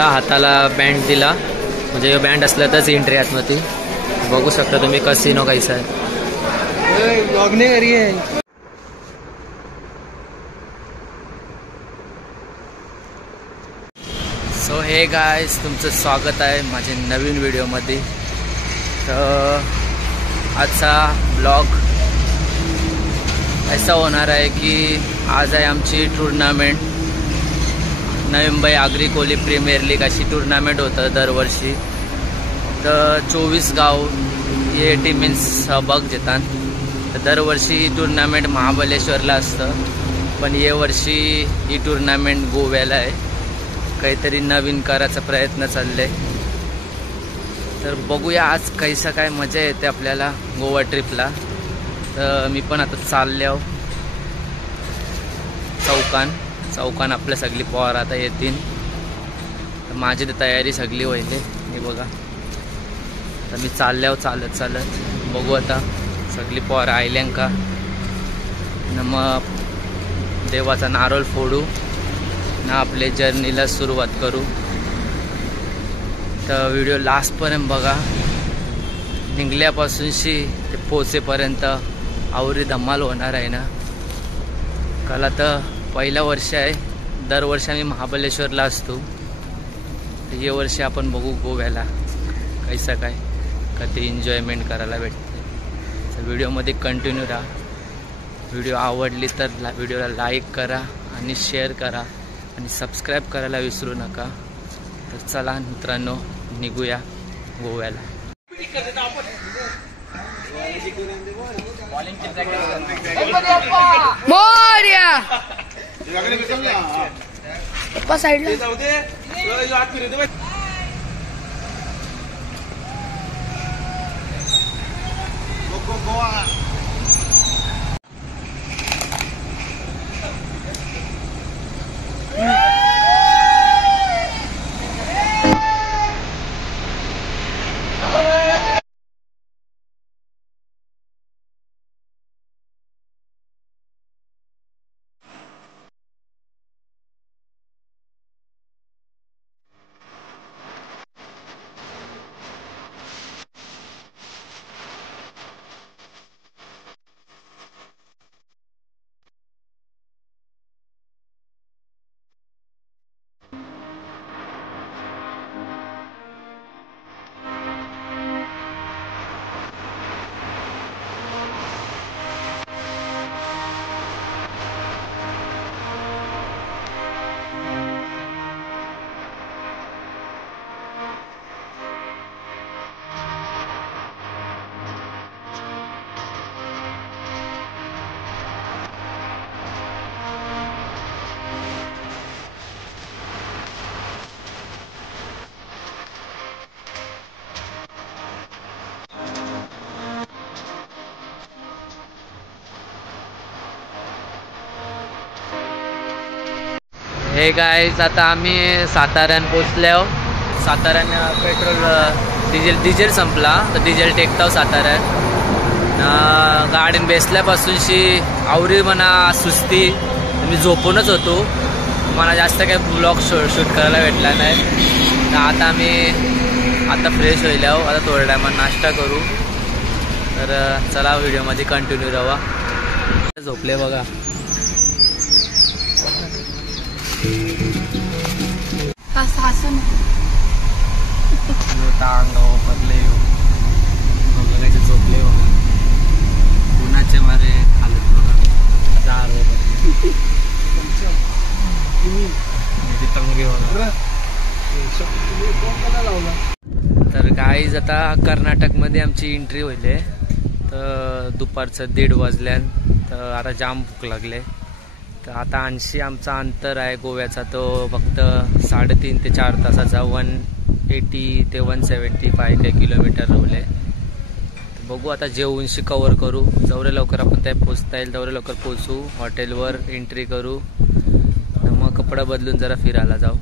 आता हाताला बँड दिला, म्हणजे बँड असलं तरच एंट्री आतमध्ये. बघू शकता तुम्ही कसिनो कैसा आहे. ब्लॉगने करी आहे. सो हे गाइस, तुमचं स्वागत आहे माझ्या नवीन व्हिडिओमध्ये. तर आजचा ब्लॉग ऐसा होणार आहे की आज आहे आमची टूर्नामेंट. नवी मुंबई आगरी कोली प्रीमियर लीग अशी टूर्नामेंट होतं दरवर्षी. तर 24 गाव हे टीम्स सहभाग घेतात. तर दरवर्षी ही टूर्नामेंट महाबळेश्वरला असतं, पण या वर्षी ही टूर्नामेंट गोव्याला आहे. काहीतरी नवीन करायचा प्रयत्न चालले. तर बघूया आज कैसा काय मजा येते आपल्याला गोवा ट्रिपला. तर मी पण आता चाललो चौकान आपल्या सगळी पोर आता येतील. तर माझी तर तयारी सगळी होईल. हे बघा, तर मी चाललो चालत बघू आता सगळी पोर आयल्यांका. मग देवाचा नारळ फोडू ना आपल्या जर्नीला सुरुवात करू. तर व्हिडिओ लास्टपर्यंत बघा. निघल्यापासूनशी ते पोचेपर्यंत आवरी धमाल होणार आहे ना. काल तर पहिलं वर्ष आहे. दरवर्षी आम्ही महाबळेश्वरला असतो. तर हे वर्षी आपण बघू गोव्याला कैसा काय कधी एन्जॉयमेंट करायला भेटते. तर व्हिडिओमध्ये कंटिन्यू राहा. व्हिडिओ आवडली तर व्हिडिओला लाईक करा आणि शेअर करा आणि सबस्क्राईब करायला विसरू नका. तर चला मित्रांनो, निघूया गोव्याला. हे गाईज, आता आम्ही साताऱ्यान पोचलो. साताऱ्यानं पेट्रोल डिझेल संपला, तर डिझेल टेकताव साताऱ्यात. गाडीन बेसल्यापासूनशी आवरी म्हणा सुस्ती. मी झोपूनच होतो. मला जास्त काही ब्लॉग शूट करायला भेटला नाही. तर आता आम्ही फ्रेश होईल. आता थोड्या टायमात नाश्ता करू. तर चला व्हिडिओमध्ये कंटिन्यू राहा. झोपले बघा. अंगावर पडले बघा, झोपले बघा. उन्हाचे मारे हालत बघा. तर गाईज, आता कर्नाटकमध्ये आमची एंट्री होईल. तर दुपारचं 1:30 वाजल्यान. तर आता जाम भूक लागले. तर आता आणखी आमचा अंतर आहे गोव्याचा, तो फक्त 3.5 ते 4 तासाचा. 180 ते 175 किलोमीटर रवले. तर बघू आता जेवूनशी कवर करू. जेवढे लवकर आपण त्या पोचता येईल तेवढे लवकर पोचू. हॉटेलवर एंट्री करू. मग कपडा बदलून जरा फिरायला जाऊ.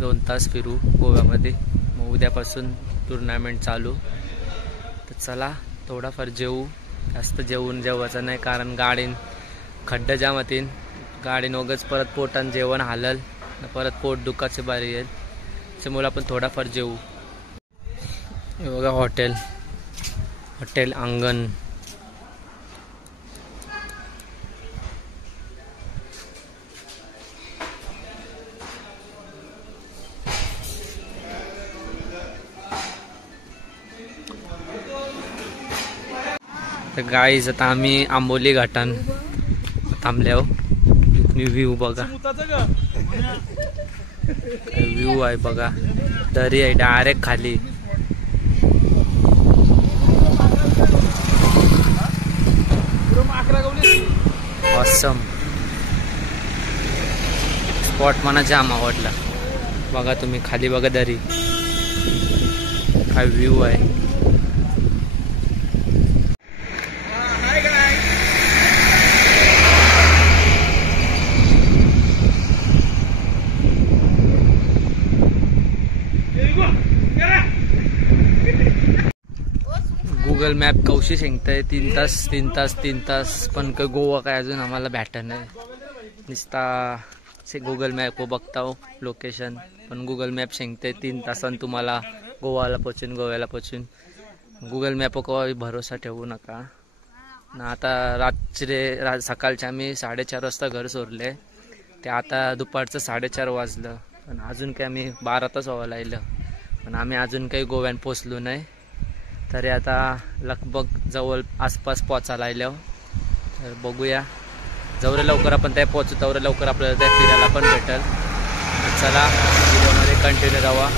2 तास फिरू गोव्यामध्ये. मग उद्यापासून टूर्नामेंट चालू. तर चला थोडाफार जेवू. जास्त जेवायचं नाही, कारण गाडीन खड्डा जाम होतीन. गाडीन वगैरे परत पोटान जेवण हालल, परत पोट दुखाची बारी येईल. त्याच्यामुळे आपण थोडाफार जेवू. हे बघा हॉटेल अंगण. तर गाईज आता आम्ही आंबोली घाटान थांबल्यावर व्ह्यू बघा. व्ह्यू आहे बघा, दरी आहे डायरेक्ट खाली. ऑसम स्पॉट मला जाम आवडला. बघा तुम्ही खाली बघा दरी, काय व्ह्यू आहे. गुगल मॅप कौशी सांगताय 3 तास पण गोवा काय अजून आम्हाला भेटत नाही. नुसता गुगल मॅप बघता लोकेशन, पण गुगल मॅप सांगते 3 तासांत तुम्हाला गोव्याला पोचून. गुगल मॅप भरोसा ठेवू नका ना. आता सकाळचे आम्ही 4:30 वाजता घर सोडले, ते आता दुपारचं 4:30 वाजलं, पण अजून काही आम्ही 12 तास व्हावं लागलं, पण आम्ही अजून काही गोव्यात पोचलो नाही. तरी आता लगभग जवळ आसपास पोचायला आल्यावर, तर बघूया जेवढे लवकर आपण त्या पोचू तेवढं लवकर आपल्याला त्या फिरायला पण भेटेल. चला व्हिडिओमध्ये कंटिन्यू राहा.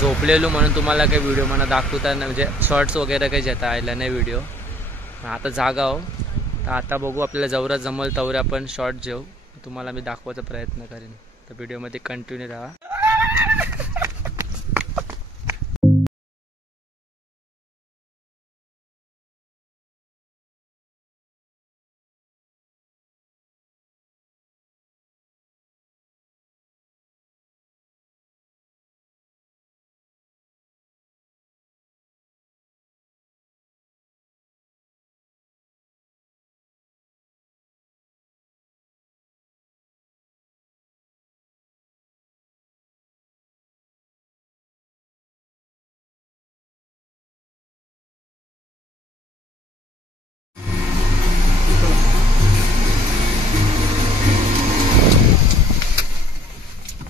झोपलेलो म्हणून तुम्हाला काही व्हिडिओ मला दाखवता नाही, म्हणजे शॉर्ट्स वगैरे काही घेता आला नाही व्हिडिओ. आता जागा हो, तर आता बघू आपल्याला जेवढं जमल तेवढे आपण शॉर्ट जेऊ तुम्हाला मी दाखवायचा प्रयत्न करेन. तर व्हिडिओमध्ये कंटिन्यू राहा.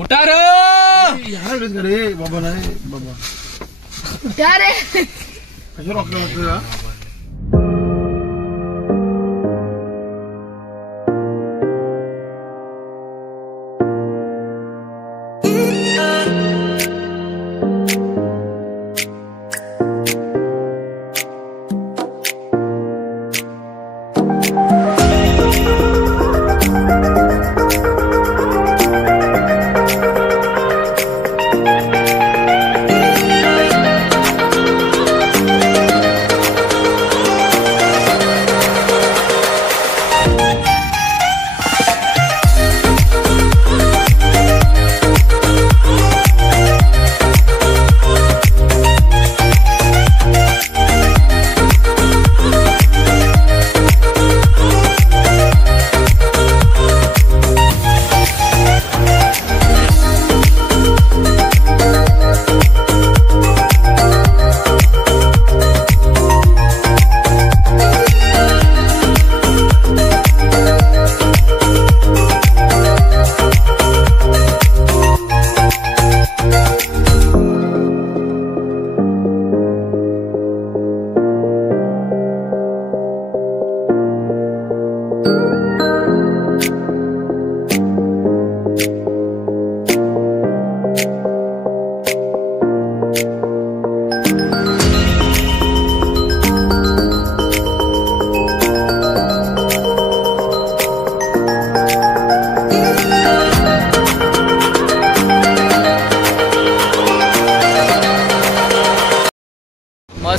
उठा रे यार रे बाबा, नाही बाबा क्या रे कशा रॉकला लागतं.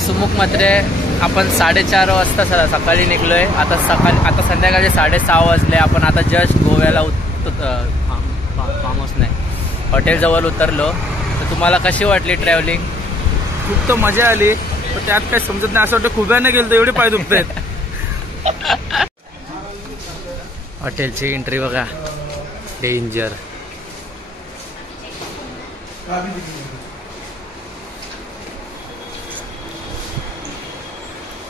सुमुख मात्रे आपण 4:30 वाजता सकाळी निघलोय. आता संध्याकाळचे 6:30 वाजले. आपण आता जस्ट गोव्याला फार्म हाऊस नाही हॉटेल जवळ उतरलो. तर तुम्हाला कशी वाटली ट्रॅव्हलिंग? खूप तर मजा आली, पण त्यात काही समजत नाही. असं वाटतं खुब्याने गेलं तर एवढे पाय दुखत आहेत. हॉटेलची एंट्री बघा, डेंजर.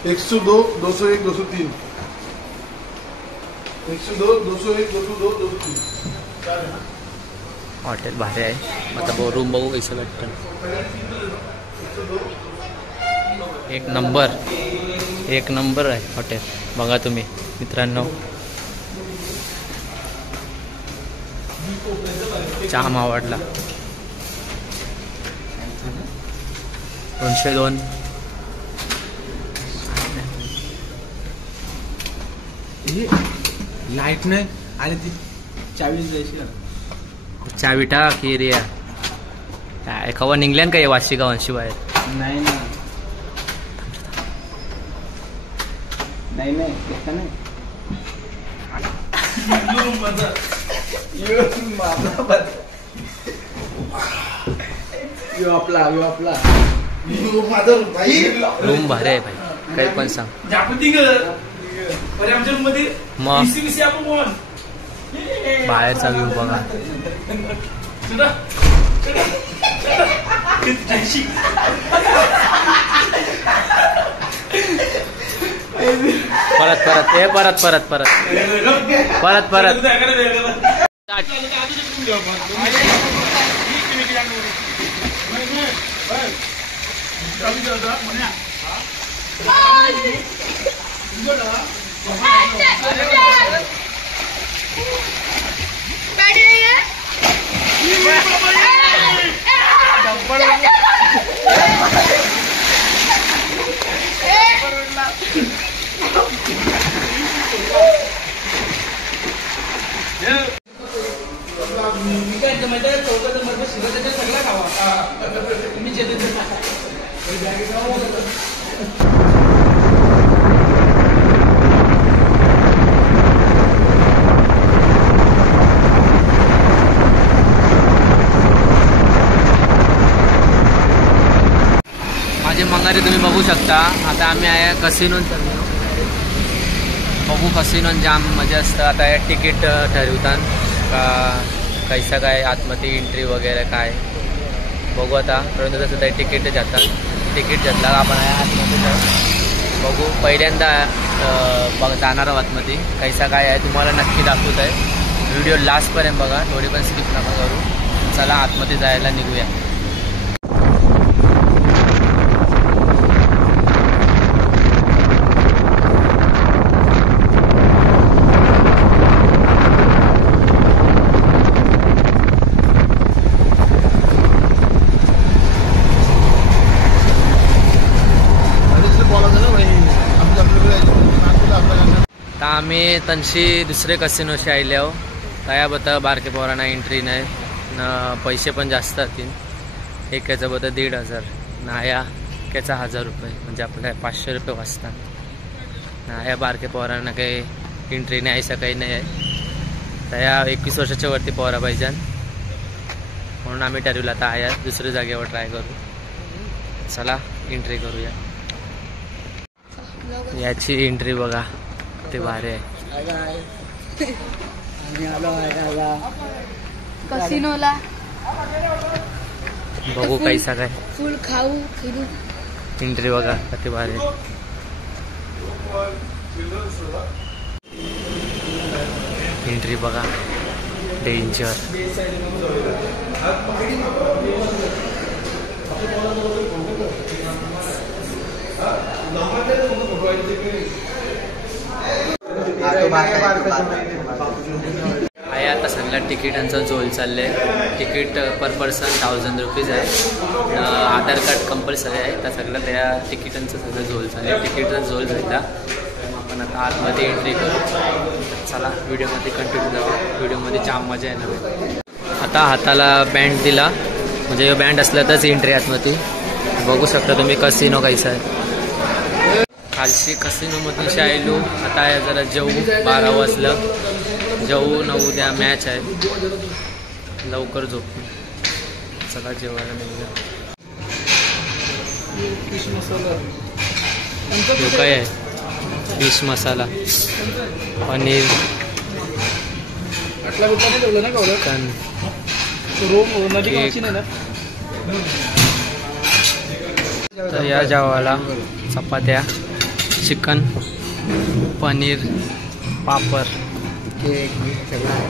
$102, $201, $203. 102, $201, $202, $203. हॉटेल भारी आहे. आता रूम बघू कसं वाटतं. एक नंबर आहे हॉटेल. बघा तुम्ही मित्रांनो. जाम आवडला. 202. लाईट नाही आणि ती चावी द्यायची. चावी टाक ही रे. काय खवा निघल्यान काय वाशी गावांशी बाहेर. नाही ना. नाही नाही आपला रूम भारी आहे भाई. काही पण सांग. मग बाहेरचा व्ह्यू बघा. परत माझे मंगारी तुम्ही बघू शकता. आता आम्ही आहे कसिनोन चाललो. बघू कसिनोन जाम मजा असतं. आता हे तिकीट ठरवतात का कैसा काय आतमध्ये एंट्री वगैरे काय बघू. आता परंतु सुद्धा तिकीट जातात. तिकीट घेतला आपण आहे आतमध्ये बघू. पहिल्यांदा जाणार आतमध्ये कैसा काय आहे तुम्हाला नक्की दाखवत आहे. व्हिडिओ लास्टपर्यंत बघा. थोडी पण स्किप नका करू. चला आतमध्ये जायला निघूया. आम्ही तनशी दुसरे कसिनोशी आले आहो. काय बता बारके पोरांना एंट्री नाही ना. पैसे पण जास्त असतील. एकाचं बता 1,500 नाया एकाचा 1,000 रुपये म्हणजे आपल्या 500 रुपये वाचतात. नाया बारके पोरांना काही एंट्री नाही असं काही नाही आहे. तर या 21 वर्षाच्या वरती पोरा पाहिजे म्हणून आम्ही ठरवलं आता आया दुसऱ्या जागेवर ट्राय करू. चला एंट्री करूया. याची एंट्री बघा ते भारी आहे. कसिनोला बघू कैसा काय फुल खाऊ फिरू. एंट्री बघा ते भारी आहे. एंट्री बघा डेंजर. आहे आता सगळ्या तिकिटांचा झोल चालले. तिकीट पर पर्सन 1,000 रुपीज आहे. आधार कार्ड कंपल्सरी आहे. त्या सगळं त्या तिकिटांचं सगळं झोल चालले. तिकीटचा झोल झाला. आपण आता आतमध्ये एंट्री करू. चला व्हिडिओमध्ये कंटिन्यू जाऊ. व्हिडिओमध्ये जाम मजा येणार. आता हाताला बँड दिला म्हणजे बँड असला तरच एंट्री आतमध्ये. बघू शकता तुम्ही कसिनो कैसा आहे. खालशी कसिनोमधून शायलो. आता आहे जरा जेऊ 12 वाजलं. जेऊ 9 उद्या मॅच आहे. लवकर झोपू. चला जेवायला निघूया. काय आहे फिश मसाला पनीर चिकन तर या जेवायला चपात्या, चिकन, पनीर, पापड, केक सगळं आहे.